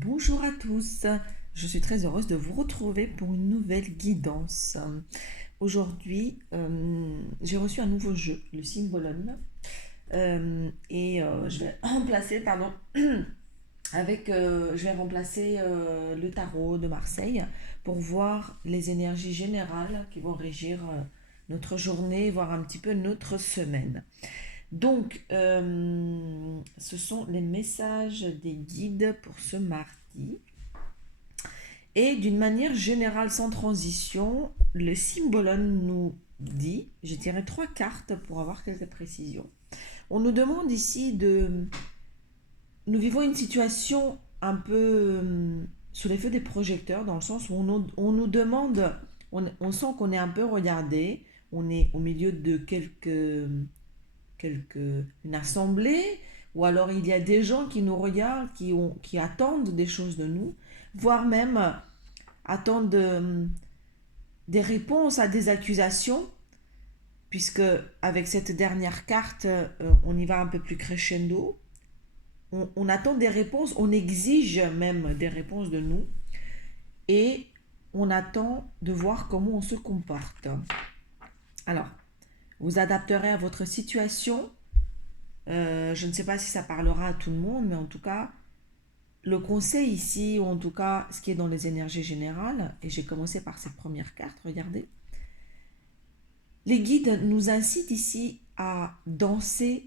Bonjour à tous, je suis très heureuse de vous retrouver pour une nouvelle guidance. Aujourd'hui, j'ai reçu un nouveau jeu, le Symbolone, je vais remplacer, pardon, je vais remplacer le tarot de Marseille pour voir les énergies générales qui vont régir notre journée, voire un petit peu notre semaine. Donc, ce sont les messages des guides pour ce mardi. Et d'une manière générale, sans transition, le symbolone nous dit, j'ai tiré 3 cartes pour avoir quelques précisions. On nous demande ici de... Nous vivons une situation un peu sous les feux des projecteurs, dans le sens où on nous demande, on sent qu'on est un peu regardé, on est au milieu de une assemblée, ou alors il y a des gens qui nous regardent, qui attendent des choses de nous, voire même attendent des réponses à des accusations, puisque avec cette dernière carte, on y va un peu plus crescendo. On attend des réponses, on exige même des réponses de nous, et on attend de voir comment on se comporte. Alors, vous adapterez à votre situation. Je ne sais pas si ça parlera à tout le monde, mais en tout cas, le conseil ici, ou en tout cas ce qui est dans les énergies générales, et j'ai commencé par cette première carte, regardez. Les guides nous incitent ici à danser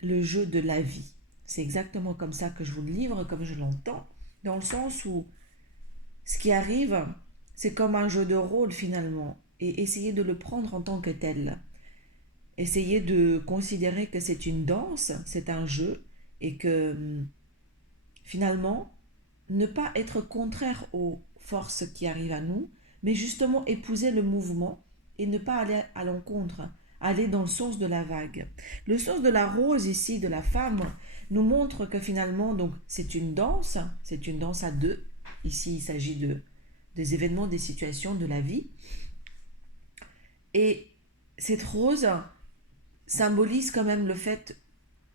le jeu de la vie. C'est exactement comme ça que je vous le livre, comme je l'entends, dans le sens où ce qui arrive, c'est comme un jeu de rôle finalement, et essayez de le prendre en tant que tel. Essayez de considérer que c'est une danse, c'est un jeu, et que finalement, ne pas être contraire aux forces qui arrivent à nous, mais justement épouser le mouvement et ne pas aller à l'encontre, aller dans le sens de la vague. Le sens de la rose ici, de la femme, nous montre que finalement, donc, c'est une danse à deux. Ici, il s'agit des événements, des situations de la vie. Et cette rose symbolise quand même le fait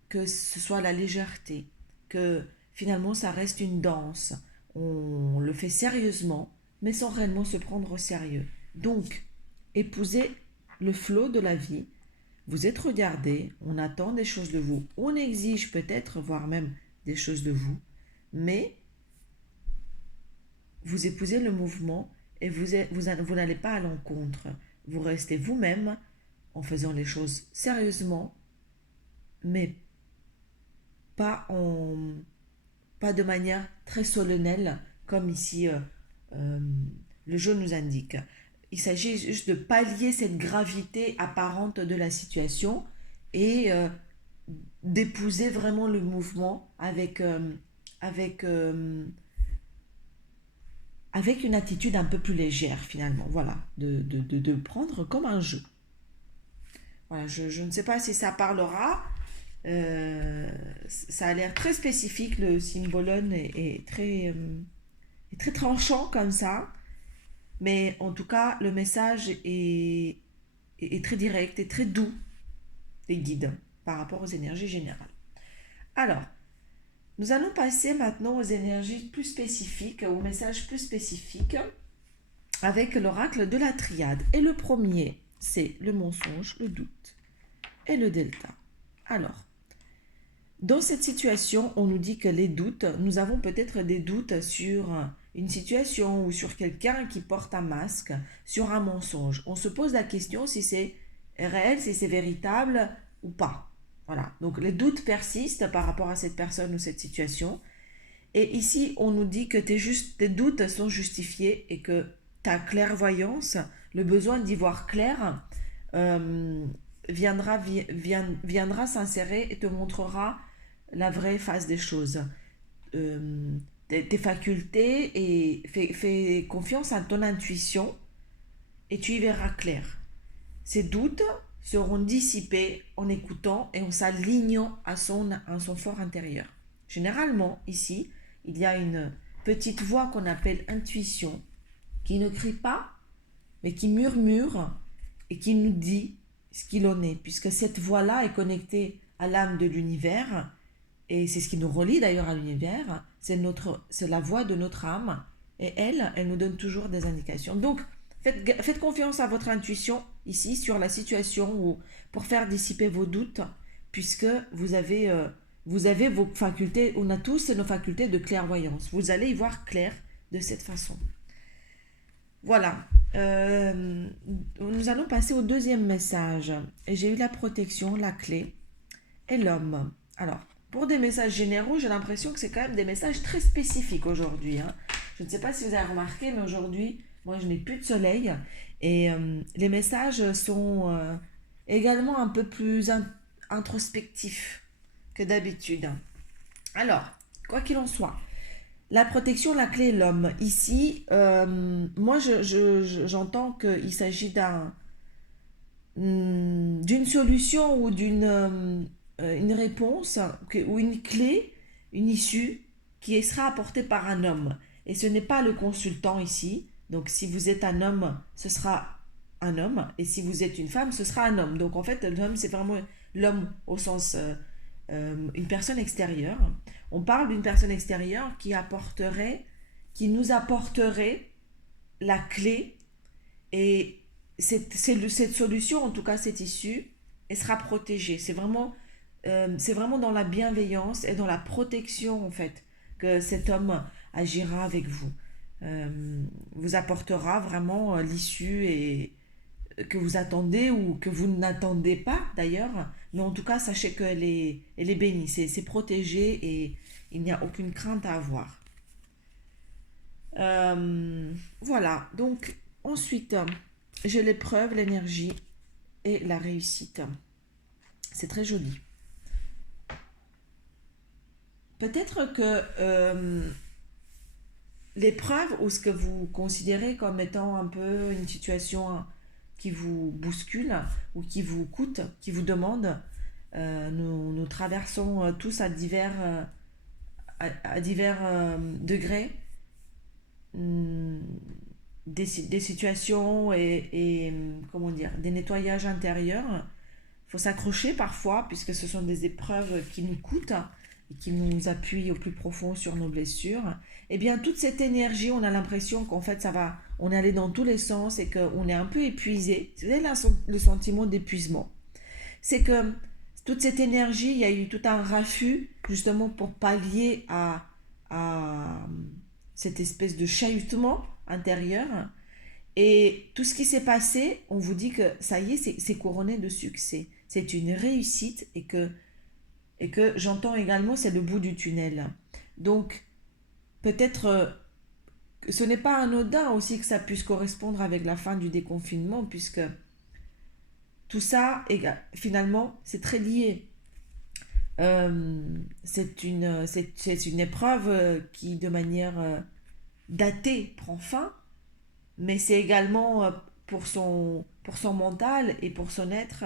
que ce soit la légèreté, que finalement ça reste une danse. On le fait sérieusement, mais sans réellement se prendre au sérieux. Donc, épousez le flot de la vie. Vous êtes regardé, on attend des choses de vous, on exige peut-être, voire même des choses de vous, mais vous épousez le mouvement et vous n'allez pas à l'encontre. Vous restez vous-même en faisant les choses sérieusement, mais pas en pas de manière très solennelle, comme ici euh, le jeu nous indique. Il s'agit juste de pallier cette gravité apparente de la situation et d'épouser vraiment le mouvement avec, avec une attitude un peu plus légère finalement. Voilà, de prendre comme un jeu. Voilà, je ne sais pas si ça parlera. Ça a l'air très spécifique, le symbolone est très tranchant comme ça, mais en tout cas, le message est très direct et très doux des guides par rapport aux énergies générales. Alors, nous allons passer maintenant aux énergies plus spécifiques, aux messages plus spécifiques, avec l'oracle de la triade. Et le premier, c'est le mensonge, le doute et le delta. Alors, dans cette situation, on nous dit que les doutes, nous avons peut-être des doutes sur une situation ou sur quelqu'un qui porte un masque, sur un mensonge. On se pose la question si c'est réel, si c'est véritable ou pas. Voilà, donc les doutes persistent par rapport à cette personne ou cette situation. Et ici, on nous dit que tes doutes sont justifiés et que ta clairvoyance, le besoin d'y voir clair, euh, viendra s'insérer et te montrera la vraie face des choses. Tes facultés et fais confiance à ton intuition et tu y verras clair. Ces doutes seront dissipés en écoutant et en s'alignant à son fort intérieur. Généralement, ici, il y a une petite voix qu'on appelle intuition qui ne crie pas, mais qui murmure et qui nous dit ce qu'il en est, puisque cette voix-là est connectée à l'âme de l'univers, et c'est ce qui nous relie d'ailleurs à l'univers, c'est la voix de notre âme. Et elle nous donne toujours des indications. Donc, faites confiance à votre intuition ici sur la situation ou pour faire dissiper vos doutes, puisque vous avez vos facultés, on a tous nos facultés de clairvoyance. Vous allez y voir clair de cette façon. Voilà. Nous allons passer au deuxième message. J'ai eu la protection, la clé et l'homme. Alors, pour des messages généraux, j'ai l'impression que c'est quand même des messages très spécifiques aujourd'hui. Je ne sais pas si vous avez remarqué, mais aujourd'hui, moi, je n'ai plus de soleil. Et les messages sont également un peu plus introspectifs que d'habitude. Alors, quoi qu'il en soit, la protection, la clé, l'homme. Ici, moi, j'entends qu'il s'agit d'une solution ou d'une une réponse ou une clé, une issue qui sera apportée par un homme. Et ce n'est pas le consultant ici. Donc, si vous êtes un homme, ce sera un homme. Et si vous êtes une femme, ce sera un homme. Donc, en fait, l'homme, c'est vraiment l'homme au sens une personne extérieure. On parle d'une personne extérieure qui nous apporterait la clé et cette solution, en tout cas cette issue, elle sera protégée. C'est vraiment dans la bienveillance et dans la protection en fait que cet homme agira avec vous. Vous apportera vraiment l'issue et que vous attendez ou que vous n'attendez pas d'ailleurs, mais en tout cas sachez elle est bénie, c'est protégé et il n'y a aucune crainte à avoir. Voilà, donc ensuite j'ai l'épreuve, l'énergie et la réussite. C'est très joli. Peut-être que l'épreuve ou ce que vous considérez comme étant un peu une situation qui vous bouscule ou qui vous coûte, qui vous demande, nous traversons tous à divers degrés des situations et comment dire, des nettoyages intérieurs. Il faut s'accrocher parfois puisque ce sont des épreuves qui nous coûtent et qui nous appuient au plus profond sur nos blessures. Et bien toute cette énergie, on a l'impression qu'en fait on est allé dans tous les sens et qu'on est un peu épuisé. Vous avez le sentiment d'épuisement. C'est que toute cette énergie, il y a eu tout un raffut justement pour pallier à cette espèce de chahutement intérieur. Et tout ce qui s'est passé, on vous dit que ça y est, c'est couronné de succès. C'est une réussite et que j'entends également, c'est le bout du tunnel. Donc, peut-être que ce n'est pas anodin aussi que ça puisse correspondre avec la fin du déconfinement, puisque tout ça, finalement, c'est très lié. C'est une épreuve qui, de manière datée, prend fin, mais c'est également pour son mental et pour son être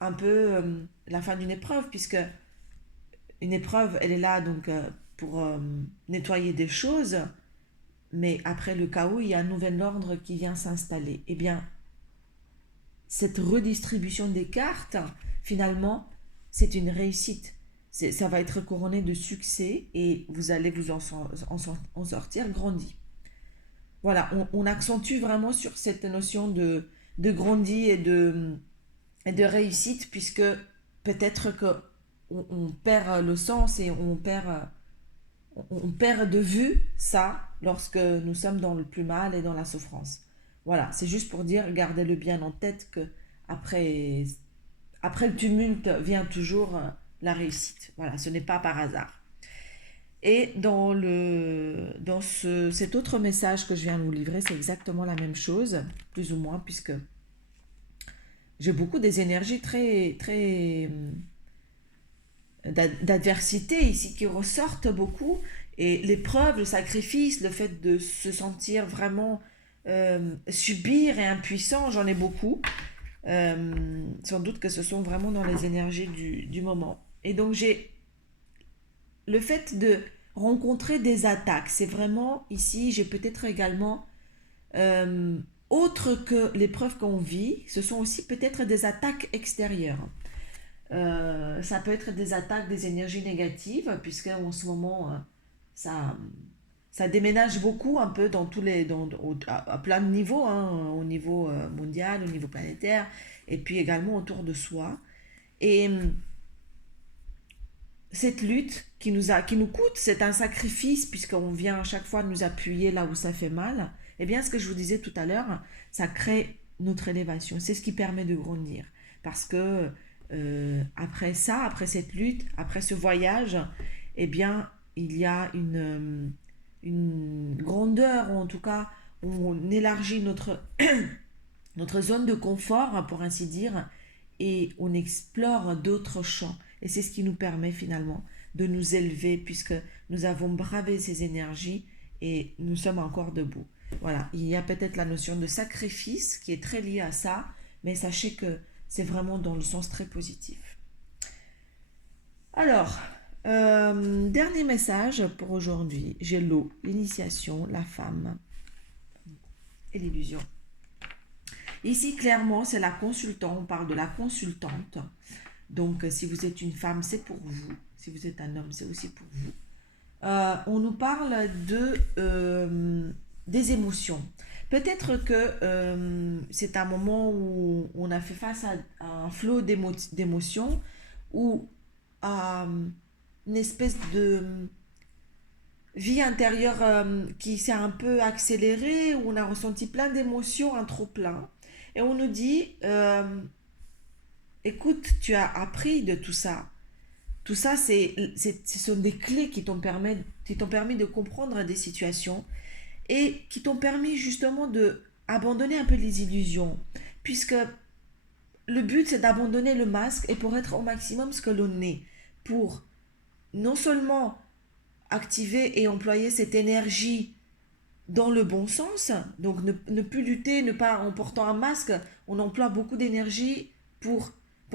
un peu la fin d'une épreuve, puisque une épreuve, elle est là donc pour nettoyer des choses, mais après le chaos, il y a un nouvel ordre qui vient s'installer. Eh bien, cette redistribution des cartes, finalement, c'est une réussite. Ça va être couronné de succès et vous allez vous en sortir grandi. Voilà, on accentue vraiment sur cette notion de grandi et de réussite, puisque peut-être qu'on perd le sens et on perd de vue ça lorsque nous sommes dans le plus mal et dans la souffrance. Voilà, c'est juste pour dire, gardez-le bien en tête que après le tumulte vient toujours la réussite. Voilà, ce n'est pas par hasard. Et cet autre message que je viens de vous livrer, c'est exactement la même chose, plus ou moins, puisque j'ai beaucoup des énergies très, très d'adversité ici qui ressortent beaucoup. Et l'épreuve, le sacrifice, le fait de se sentir vraiment subir et impuissant, j'en ai beaucoup. Sans doute que ce sont vraiment dans les énergies du moment. Et donc j'ai le fait de rencontrer des attaques, c'est vraiment ici, j'ai peut-être également autre que l'épreuve qu'on vit, ce sont aussi peut-être des attaques extérieures. Ça peut être des attaques des énergies négatives, puisque en ce moment ça, ça déménage beaucoup un peu dans tous les, à plein de niveaux, hein, au niveau mondial, au niveau planétaire, et puis également autour de soi. Et cette lutte qui nous coûte, c'est un sacrifice puisqu'on vient à chaque fois nous appuyer là où ça fait mal. Eh bien, ce que je vous disais tout à l'heure, ça crée notre élévation. C'est ce qui permet de grandir. Parce que après ça, après cette lutte, après ce voyage, eh bien, il y a une grandeur, ou en tout cas, on élargit notre zone de confort, pour ainsi dire, et on explore d'autres champs. Et c'est ce qui nous permet finalement de nous élever puisque nous avons bravé ces énergies et nous sommes encore debout. Voilà, il y a peut-être la notion de sacrifice qui est très liée à ça, mais sachez que c'est vraiment dans le sens très positif. Alors, dernier message pour aujourd'hui. J'ai l'eau, l'initiation, la femme et l'illusion. Ici, clairement, c'est la consultante, on parle de la consultante. Donc, si vous êtes une femme, c'est pour vous. Si vous êtes un homme, c'est aussi pour vous. On nous parle des émotions. Peut-être que c'est un moment où on a fait face à un flot d'émotions ou à une espèce de vie intérieure qui s'est un peu accélérée, où on a ressenti plein d'émotions, un trop plein. Et on nous dit, écoute, tu as appris de tout ça. Tout ça, ce sont des clés qui t'ont permis de comprendre des situations et qui t'ont permis justement de abandonner un peu les illusions. Puisque le but, c'est d'abandonner le masque et pour être au maximum ce que l'on est. Pour non seulement activer et employer cette énergie dans le bon sens, donc ne plus lutter, ne pas en portant un masque, on emploie beaucoup d'énergie pour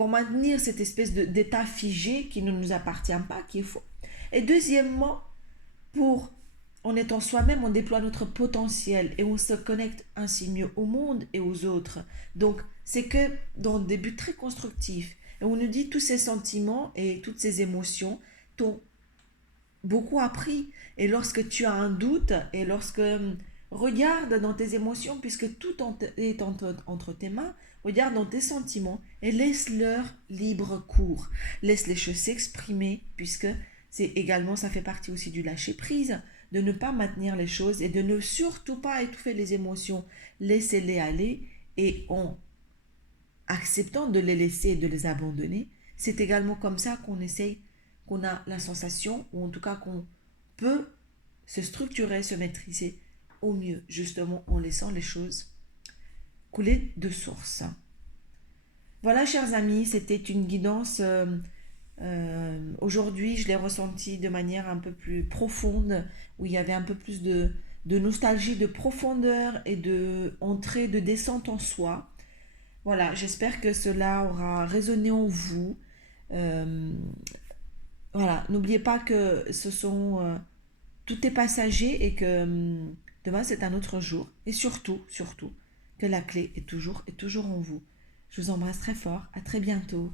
maintenir cette espèce d'état figé qui ne nous appartient pas, qui est faux. Et deuxièmement, en étant soi-même, on déploie notre potentiel et on se connecte ainsi mieux au monde et aux autres. Donc, c'est que dans des buts très constructifs. Et on nous dit tous ces sentiments et toutes ces émotions t'ont beaucoup appris. Et lorsque tu as un doute et lorsque regarde dans tes émotions, puisque tout est entre tes mains, regarde dans tes sentiments et laisse-leur libre cours. Laisse les choses s'exprimer, puisque c'est également, ça fait partie aussi du lâcher prise, de ne pas maintenir les choses et de ne surtout pas étouffer les émotions. Laissez-les aller et en acceptant de les laisser et de les abandonner, c'est également comme ça qu'on a la sensation, ou en tout cas qu'on peut se structurer, se maîtriser au mieux, justement en laissant les choses couler de source. Voilà, chers amis, c'était une guidance. Aujourd'hui, je l'ai ressenti de manière un peu plus profonde, où il y avait un peu plus de nostalgie, de profondeur et de entrée, de descente en soi. Voilà, j'espère que cela aura résonné en vous. Euh, voilà, n'oubliez pas que tout est passager et que demain c'est un autre jour. Et surtout, surtout, que la clé est toujours en vous. Je vous embrasse très fort. À très bientôt.